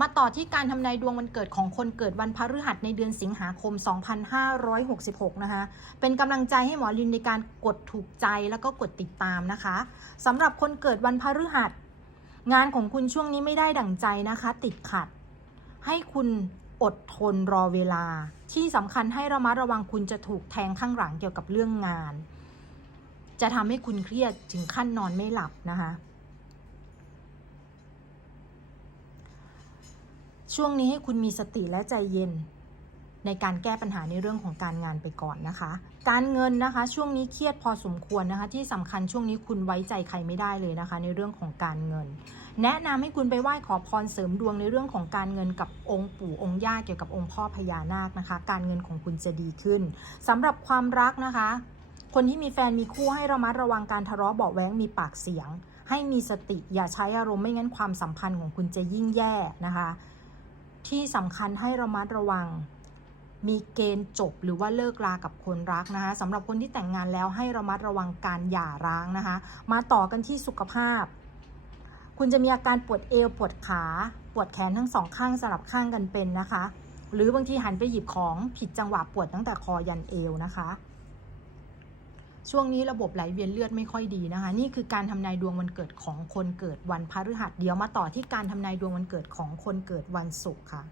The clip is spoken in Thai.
มาต่อที่การทำนายดวงวันเกิดของคนเกิดวันพฤหัสในเดือนสิงหาคม 2566 นะคะ เป็นกำลังใจให้หมอลินในการกดถูกใจแล้วก็กดติดตามนะคะสำหรับคนเกิดวันพฤหัส งานของคุณช่วงนี้ไม่ได้ดั่งใจนะคะ ติดขัด ให้คุณอดทนรอเวลา ที่สำคัญให้ระมัดระวังคุณจะถูกแทงข้างหลังเกี่ยวกับเรื่องงาน จะทำให้คุณเครียดถึงขั้นนอนไม่หลับนะคะ ช่วงนี้ให้คุณมีสติและใจเย็น ในการแก้ปัญหาในเรื่องของการงานไปก่อนนะคะ การเงินนะคะ ช่วงนี้เครียดพอสมควรนะคะ ที่สำคัญช่วงนี้คุณไว้ใจใครไม่ได้เลยนะคะ ในเรื่องของการเงิน แนะนำให้คุณไปไหว้ขอพรเสริมดวงในเรื่องของการเงินกับองค์ปู่องค์ย่าเกี่ยวกับองค์พ่อพญานาคนะคะ การเงินของคุณจะดีขึ้นสำหรับความรักนะคะ คนที่มีแฟนมีคู่ให้ระมัดระวังการทะเลาะเบาะแว้งมีปากเสียง ให้มีสติอย่าใช้อารมณ์ไม่งั้นความสัมพันธ์ของคุณจะยิ่งแย่นะคะ ที่สำคัญให้ระมัดระวัง มีเกณฑ์จบหรือว่าเลิกรากับคนรักนะคะสำหรับคนที่แต่งงานแล้วให้ระมัดระวังการหย่าร้างนะคะ มาต่อกันที่สุขภาพ คุณจะมีอาการปวดเอวปวดขา ปวดแขนทั้งสองข้างสลับข้างกันเป็นนะคะ หรือบางทีหันไปหยิบของผิดจังหวะปวดตั้งแต่คอยันเอวนะคะ ช่วงนี้ระบบไหลเวียนเลือดไม่ค่อยดีนะคะ นี่คือการทำนายดวงวันเกิดของคนเกิดวันพฤหัสเดี๋ยวมาต่อที่การทำนายดวงวันเกิดของคนเกิดวันศุกร์ค่ะ